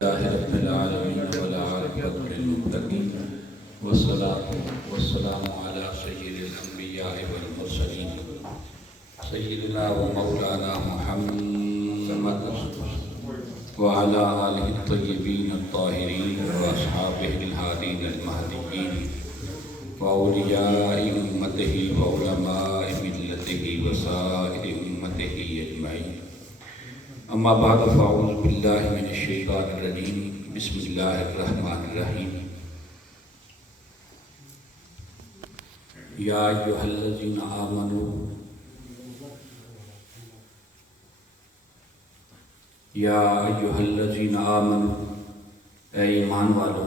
لله رب العالمين والعاقبة للمتقين والصلاة والسلام على سيد الأنبياء والمرسلين سيدنا ومولانا محمد وعلى آله الطيبين الطاهرين وأصحابه الهادين المهديين وأولياء أمته وعلماء ملته وسائر أمته أجمعين. اما بعد فاعوذ باللہ من الشیطان الرجیم بسم اللہ الرحمن الرحیم. یا ایھا الذین آمنوا یا ایھا الذین آمنوا اے ایمان والو.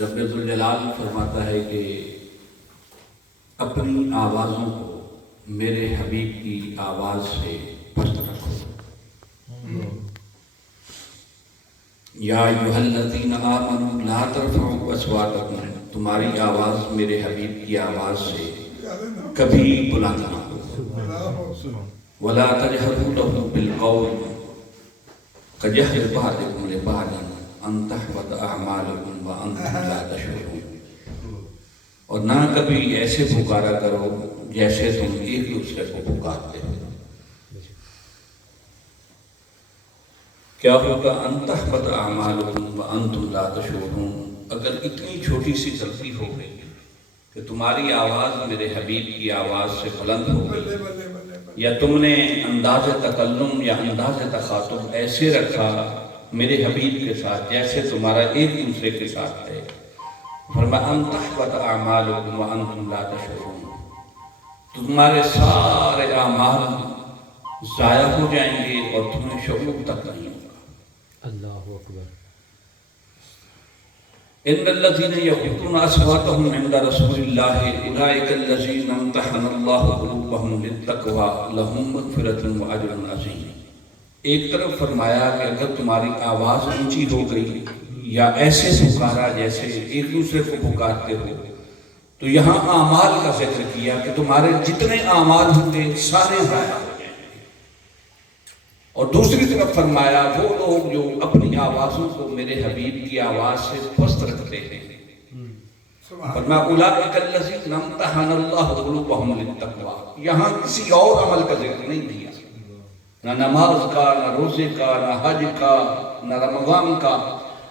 رب ذوالجلال فرماتا ہے کہ اپنی آوازوں کو میرے حبیب کی آواز سے پست رکھو. یا ایھا الذین آمنوا لا ترفعوا اصواتکم، تمہاری آواز میرے حبیب کی آواز سے کبھی بلند نہ ہو. ولا تجہروا لہ بالقول کجہر بعضکم لبعض ان تحبط اعمالکم وانتم لا تشعرون، اور نہ کبھی ایسے پکارا کرو جیسے تم ایک دوسرے کو پکارتے ہو. کیا ہوگا؟ ان تحبط اعمالکم وانتم لا تشعرون. اگر اتنی چھوٹی سی غلطی ہو گئی کہ تمہاری آواز میرے حبیب کی آواز سے بلند ہو گئی، یا تم نے انداز تکلم یا انداز تخاطب ایسے رکھا میرے حبیب کے ساتھ جیسے تمہارا ایک دوسرے کے ساتھ ہے، فرمایا ان تحبط اعمالکم وانتم لا تشعرون، تمہارے سارے اعمال ضائع ہو جائیں گے اور تمہیں شعور تک نہیں ہوگا. اللہ اکبر. ان الذین یغضون اصواتهم عند رسول اللہ اولئک الذین امتحن اللہ قلوبهم للتقوی لهم مغفرۃ واجر عظیم. ایک طرف فرمایا کہ اگر تمہاری آواز اونچی ہو گئی یا ایسے پکارا جیسے ایک دوسرے کو پکارتے ہو، تو یہاں اعمال کا ذکر کیا کہ تمہارے جتنے اعمال ہوں گے سارے ضائع ہو جائیں گے. اور دوسری طرف فرمایا وہ لوگ جو اپنی آوازوں کو میرے حبیب کی آواز سے پست رکھتے ہیں، فرمایا اولئک الذین امتحن اللہ قلوبهم للتقوی. یہاں کسی اور عمل کا ذکر نہیں دیا، نہ نماز کا، نہ روزے کا، نہ حج کا، نہ رمضان کا،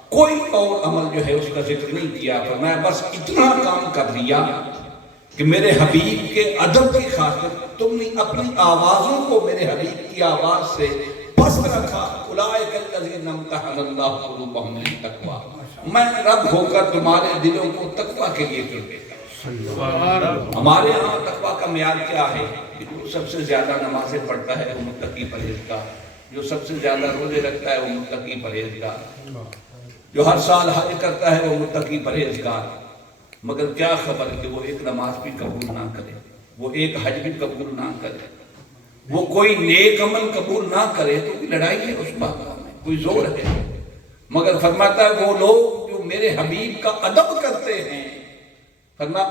کوئی اور عمل جو ہے اس کا ذکر نہیں کیا. فرمایا بس اتنا کام کر دیا کہ میرے حبیب کے ادب کی خاطر تم نے اپنی آوازوں کو میرے حبیب کی آواز سے پست رکھا. اولئک الذین امتحن اللہ قلوبهم للتقوی، میں رب ہو کر تمہارے دلوں کو تقوی کے لیے کر دیتا ہوں. ہمارے ہاں تقوی کا معیار کیا ہے؟ جو سب سے زیادہ نمازیں پڑھتا ہے وہ متقی پرہیزگار، جو سب سے زیادہ روزے رکھتا ہے وہ متقی پرہیزگار، جو ہر سال حج کرتا ہے وہ متقی پرہیزگار. مگر کیا خبر کہ وہ ایک نماز بھی قبول نہ کرے، وہ ایک حج بھی قبول نہ کرے، وہ کوئی نیک عمل قبول نہ کرے، تو کوئی لڑائی ہے اس بات میں، کوئی زور ہے. مگر فرماتا ہے وہ لوگ جو میرے حبیب کا ادب کرتے ہیں، فرمایا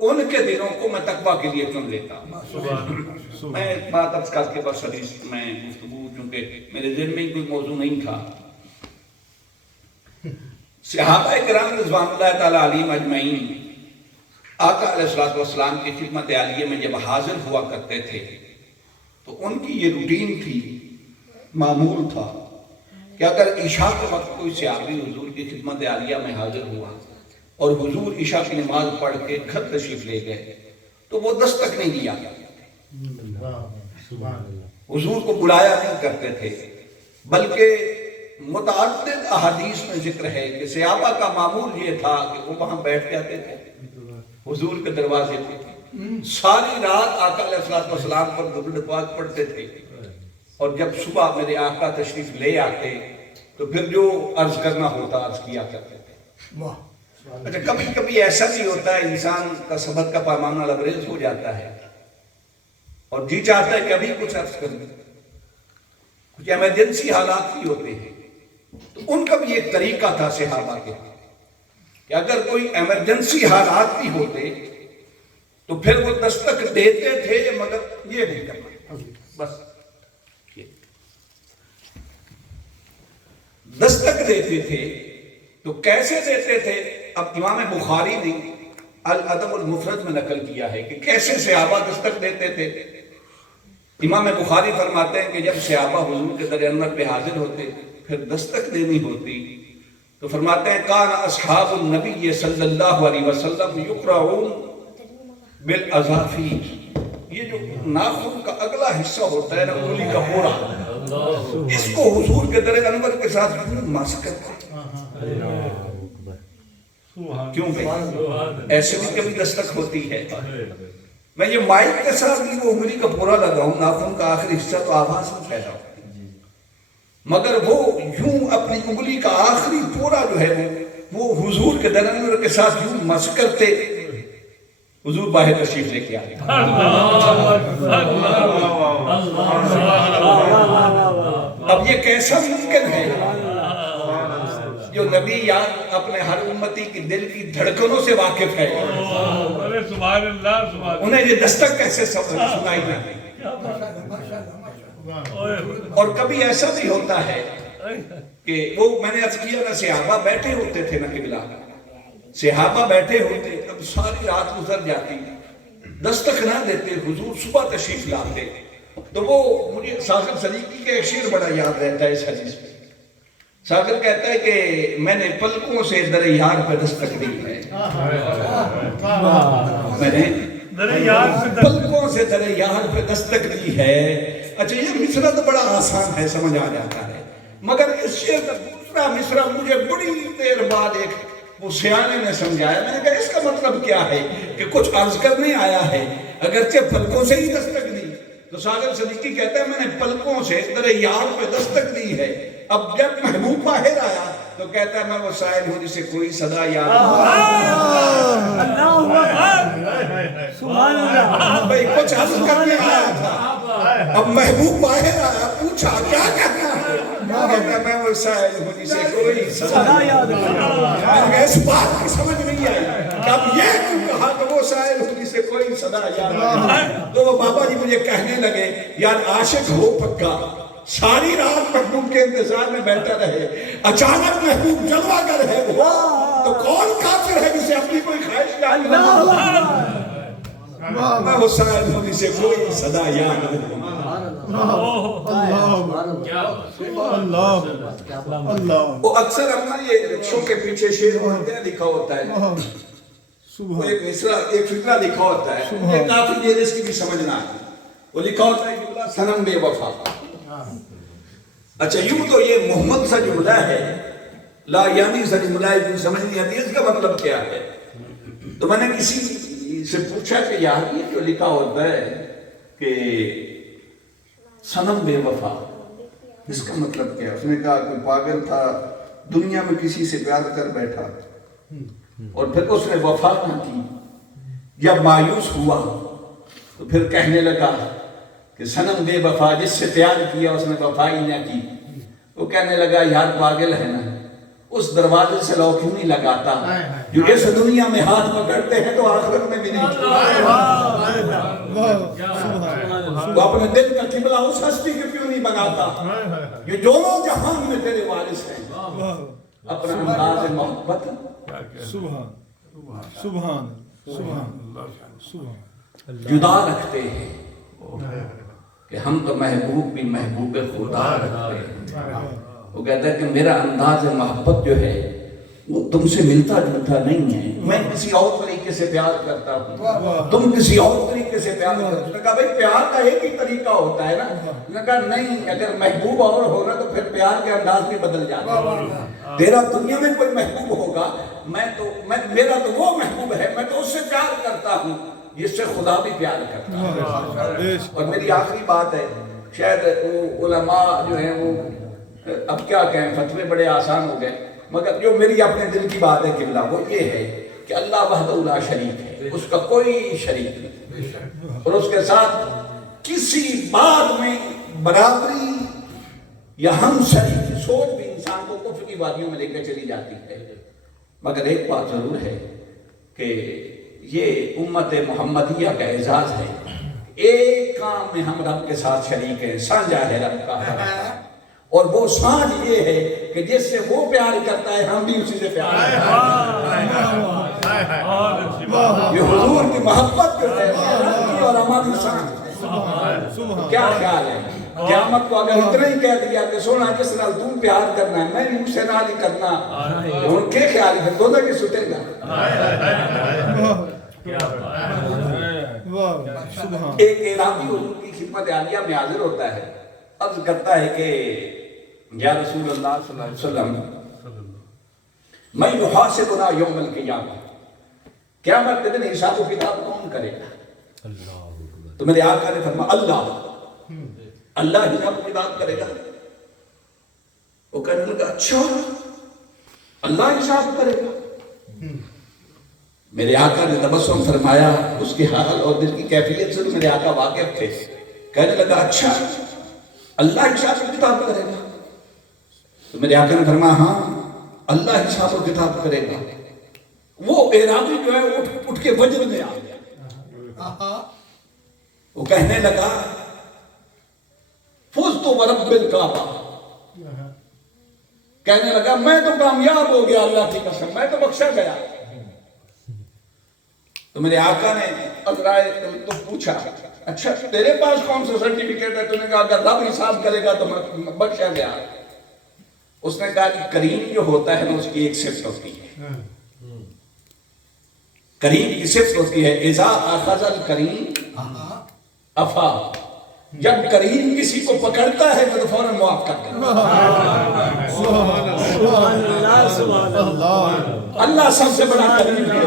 ان کے دلوں کو میں تقوی کے لیے چن لیتا ہوں. میں ایک بات عرض کر کے بس حدیث میں گفتگو، چونکہ میرے ذہن میں کوئی موضوع نہیں تھا. صحابہ کرام رضوان اللہ تعالیٰ علیہم اجمعین آقا علیہ الصلوۃ والسلام کی خدمت عالیہ میں جب حاضر ہوا کرتے تھے تو ان کی یہ روٹین تھی، معمول تھا کہ اگر عشاء کے وقت کوئی صحابی حضور کی خدمت عالیہ میں حاضر ہوا اور حضور عشاء کی نماز پڑھ کے گھر تشریف لے گئے تو وہ دستک نہیں دیا کرتے، حضور کو بلایا نہیں کرتے تھے، بلکہ متعدد احادیث میں ذکر ہے کہ صحابہ کا معمول یہ تھا کہ وہ وہاں بیٹھ جاتے تھے حضور کے دروازے پہ، ساری رات آقا علیہ الصلوۃ والسلام پر درود پاک پڑھتے تھے، اور جب صبح میرے آقا تشریف لے آتے تو پھر جو عرض کرنا ہوتا عرض کیا کرتے تھے. اچھا کبھی کبھی ایسا بھی ہوتا ہے انسان کا صبر کا پیمانہ لبریز ہو جاتا ہے اور جی چاہتا ہے کبھی کچھ عرض کر دیں، کچھ ایمرجنسی حالات بھی ہوتے ہیں. تو ان کا بھی ایک طریقہ تھا صحابہ کے کہ اگر کوئی ایمرجنسی حالات بھی ہوتے تو پھر وہ دستک دیتے تھے، مگر یہ نہیں کرنا بس دستک دیتے تھے تو کیسے دیتے تھے؟ اب امام بخاری نے الادب المفرد میں نقل کیا ہے کہ کیسے صحابہ دستک دیتے تھے۔ امام بخاری فرماتے ہیں کہ جب صحابہ حضور کے در انور پہ حاضر ہوتے پھر دستک دینی ہوتی تو فرماتے ہیں کان اصحاب النبی صلی اللہ علیہ وسلم یقرعون بالاظافیر، یہ جو ناخن کا اگلا حصہ ہوتا ہے نا انگلی کا پورا، اس کو حضور کے در انور کے ساتھ مس کرتے کیوں بھائی؟ ایسے بھی کبھی دستک ہوتی ہے؟ میں یہ مائک کے ساتھ بھی وہ انگلی کا پورا لگاؤں، ناخن کا آخری حصہ تو آواز میں پھیلا ہو، مگر وہ یوں اپنی انگلی کا آخری پورا جو ہے وہ حضور کے در انور کے ساتھ یوں مس کرتے۔ حضور باہر تشریف لے کے آئے، اب یہ کیسا ممکن ہے جو نبی یاد اپنے ہر امتی کی دل کی دھڑکنوں سے واقف ہے، انہیں یہ دستک کیسے سنائی نہ دی؟ اور کبھی ایسا بھی ہوتا ہے کہ وہ میں نے عرض کیا نا صحابہ بیٹھے ہوتے تھے نا قبلہ، صحابہ بیٹھے ہوتے، اب ساری رات گزر جاتی، دستک نہ دیتے، حضور صبح تشریف لاتے، تو وہ مجھے ساغر سلیقی کے ایک شعر بڑا یاد رہتا ہے اس حدیث پہ۔ ساغر کہتا ہے کہ میں نے پلکوں سے در یار پہ دستک دی ہے، میں نے پلکوں سے در یار پہ دستک دی ہے۔ اچھا یہ مصرع تو بڑا آسان ہے، سمجھ آ جاتا ہے، مگر اس شعر کا دوسرا مصرع مجھے بڑی دیر بعد ایک وہ سیانے نے سمجھایا، میں نے کہا اس کا مطلب کیا ہے کہ کچھ عرض کرنے آیا ہے اگرچہ پلکوں سے ہی دستک دی، تو ساغر صدیقی کہتا ہے میں نے پلکوں سے در یار پہ دستک دی ہے، اب جب محبوب باہر آیا تو کہتا ہے میں وہ سائل ہوں جسے کوئی صدا یاد بھائی کچھ عرض کرنے آیا تھا، اب محبوب باہر آیا، پوچھا کیا کہنا ہے؟ کہتا ہے میں وہ سائل ہوں جسے کوئی صدا یاد نہیں، اس بات کی سمجھ نہیں آئی کہ اب یہ کیوں کہا کہ وہ سائل ہوں جسے کوئی صدا یاد نہیں؟ تو وہ بابا جی مجھے کہنے لگے یار عاشق ہو پکا، ساری رات محبوب کے انتظار میں بیٹھا رہے، اچانک محبوب جلوہ گر ہے وہ، تو کون کافر ہے جسے اپنی کوئی خواہش جاری نہیں؟ میں وہ سائل ہوں جسے کوئی صدا یاد نہیں۔ وہ اکثر ہم یہ رکشوں کے پیچھے شعر ہوتے ہیں لکھا ہوتا ہے، وہ ایک مصرع ایک فقرہ لکھا ہوتا ہے، یہ کافی دیر اس کی بھی سمجھنا ہے، وہ لکھا ہوتا ہے جملہ صنم بے وفا۔ اچھا یوں تو یہ محمد سا جملہ ہے، لا یعنی سا جملہ ہے، جو سمجھ نہیں آتی اس کا مطلب کیا ہے؟ تو میں نے کسی سے پوچھا کہ یار یہ جو لکھا ہوتا ہے کہ صنم بے وفا، اس کا مطلب کیا؟ اس نے کہا کوئی پاگل تھا، دنیا میں کسی سے پیار کر بیٹھا اور پھر اس نے وفا نہ کی، جب مایوس ہوا تو پھر کہنے لگا کہ صنم بے وفا، جس سے پیار کیا اس نے وفا ہی نہ کی۔ وہ کہنے لگا یار پاگل ہے نا، اس دروازے سے لو کیوں نہیں لگاتا جو اس دنیا میں ہاتھ پکڑتے ہیں تو آخرت میں بھی نہیں چھوڑتے۔ وہ اپنے دل کا قبلہ اس ہستی کے کیوں نہیں بناتا یہ دونوں جہان میں تیرے وارث ہیں، اپنا انداز محبت سبحان جدا رکھتے ہیں کہ ہم تو محبوب بھی محبوب خدا رکھتے ہیں۔ وہ کہتا ہے کہ میرا انداز محبت جو ہے وہ تم سے ملتا جلتا نہیں ہے، میں کسی اور طریقے سے پیار کرتا ہوں، تم کسی اور طریقے سے پیار کرتے ہو۔ کہا بھئی پیار کا ایک ہی طریقہ ہوتا ہے نا؟ نے کہا نہیں، اگر محبوب اور ہونا تو پھر پیار کے انداز بھی بدل جاتا ہے۔ تیرا دنیا میں کوئی محبوب ہوگا، میرا تو وہ محبوب ہے، میں تو اس سے پیار کرتا ہوں جس سے خدا بھی پیار کرتا ہے۔ اور میری آخری بات ہے، شاید علماء جو ہیں وہ اب کیا کہیں، فتوے بڑے آسان ہو گئے، مگر جو میری اپنے دل کی بات ہے قبلہ وہ یہ ہے کہ اللہ وحدہ لا شریک ہے، اس کا کوئی شریک نہیں، اور اس کے ساتھ کسی بات میں برابری یا ہم شریک سوچ بھی انسان کو کفر کی وادیوں میں لے کے چلی جاتی ہے۔ مگر ایک بات ضرور ہے کہ یہ امت محمدیہ کا اعزاز ہے، ایک کام میں ہم رب کے ساتھ شریک ہیں، سانجا ہے رب کا، اور وہ شان یہ ہے کہ جس سے وہ پیار کرتا ہے ہم بھی اسی سے پیار کرتے ہیں. یہ حضور کی محبت جو ہے رب کی اور ہماری شان ہے. کیا خیال ہے قیامت کو اگر اتنا ہی کہہ دیا کہ سونا جس نال تم پیار کرنا ہے میں منہ سے نال ہی کرنا ان کے خیال ہے دونوں کی ستے گا. ایک عراقی حضور کی خدمت عالیہ میں حاضر ہوتا ہے عرض کرتا ہے کہ یا رسول اللہ صلی اللہ علیہ وسلم میں یحاسبنا یوم القیامہ قیامت کے دن حساب و کتاب کون کرے گا؟ تو میرے آقا نے فرمایا اللہ حساب و کتاب کرے گا. وہ کہنے لگا اچھا اللہ حساب کرے گا. میرے آقا نے تبسم فرمایا اس کے حال اور دل کی کیفیت سے میرے آقا واقف تھے. کہنے لگا اچھا اللہ حساب و کتاب کرے گا. تو میرے آقا نے فرمایا ہاں اللہ حساب و کتاب کرے گا. وہ اعرابی جو ہے اٹھ کے وجر میں آ گیا. وہ کہنے لگا فزت ورب الکعبہ. کہنے لگا میں تو کامیاب ہو گیا اللہ کی قسم میں تو بخشا گیا. تو میرے آقا نے عذرائے تو پوچھا اچھا تیرے پاس کون سا سرٹیفکیٹ ہے؟ تو نے کہا اگر رب حساب کرے گا تو میں بخشا گیا. اس نے کہا کہ کریم جو ہوتا ہے نا اس کی ایک صفت ہوتی ہے. کریم کی صفت ہوتی ہے اذا اخذ الکریم افا. جب کریم کسی کو پکڑتا ہے تو فوراً معاف کر دیتا ہے. اللہ سب سے بڑا کریم ہے.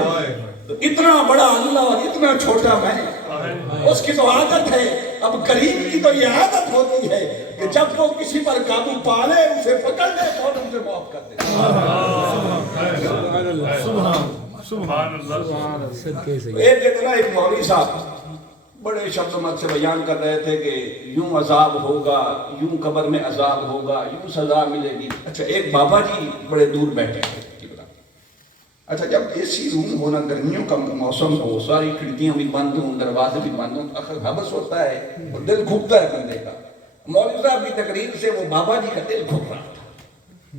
اتنا بڑا اللہ اور اتنا چھوٹا میں. اس کی تو عادت ہے. اب کریم کی تو یہ عادت ہوتی ہے کہ جب وہ کسی پر قابو پالے اسے پکڑ لے فوراً اسے معاف کر دے. ایک اتنا ایک مولوی صاحب بڑے شبد و مت سے بیان کر رہے تھے کہ یوں عذاب ہوگا یوں قبر میں عذاب ہوگا یوں سزا ملے گی. اچھا ایک بابا جی بڑے دور بیٹھے تھے. اچھا جب اسی روم ہونا گرمیوں کا موسم ہو ساری کھڑکیاں بھی بند ہوں دروازے بھی بند ہوں حبس ہوتا ہے اور دل گھبتا ہے بندے کا. مولوی صاحب کی تقریر سے وہ بابا جی کا دل گھب رہا تھا.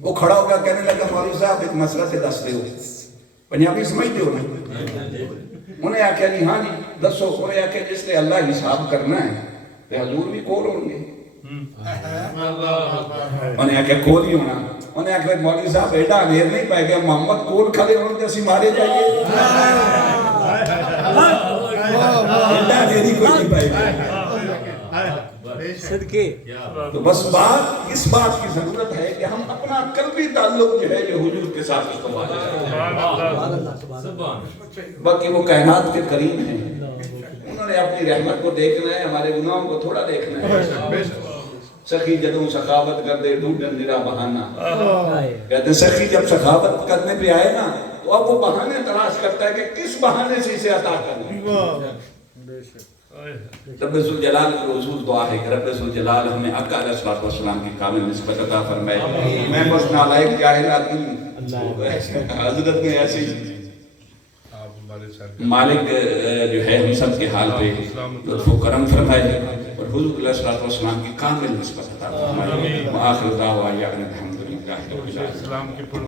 وہ کھڑا ہو گیا کہنے لگا مولوی صاحب ایک مسئلہ سے دس دے ہو پنجابی سمجھتے ہو نا. انہیں آکھیا جی ہاں جی دسو. انہیں آکھیا جس نے اللہ حساب کرنا ہے تو حضور بھی کول ہوں گے. انہیں آکھیا کول ہی ہونا. انہیں آکھیا مولوی صاحب ایڈا انیر نہیں پائے گیا محمد کول کھلے ہونے جیسی مارے جائیے. ایڈا انیری کوئی نہیں پائے گیا. تو بس بات اس بات کی ضرورت ہے کہ ہم اپنا قلبی تعلق جو ہے جو حضور کے ساتھ استعمال کریں. باقی وہ کائنات کے کریم ہیں. انہوں نے اپنی رحمت کو دیکھنا ہے ہمارے گناہوں کو تھوڑا دیکھنا ہے. سخی جدوں سخاوت کر دے ڈھونڈن میرا بہانہ. کہتے ہیں سخی جب سخاوت کرنے پہ آئے نا تو اب وہ بہانے تلاش کرتا ہے کہ کس بہانے سے اسے عطا کرنا. رب ذوالجلال کی حضور دعا ہے کہ رب ذوالجلال ہمیں آقا علیہ الصلوۃ والسلام کی کامل نسبت عطا فرمائے. میں بس نالائق جاہل آدمی حضرت نے ایسے مالک جو ہے ہم سب کے حال پہ لطف و کرم فرمائے اور حضور علیہ الصلوۃ والسلام کی کامل نسبت عطا فرمائے. وآخر دعوانا ان الحمد للہ رب العالمین.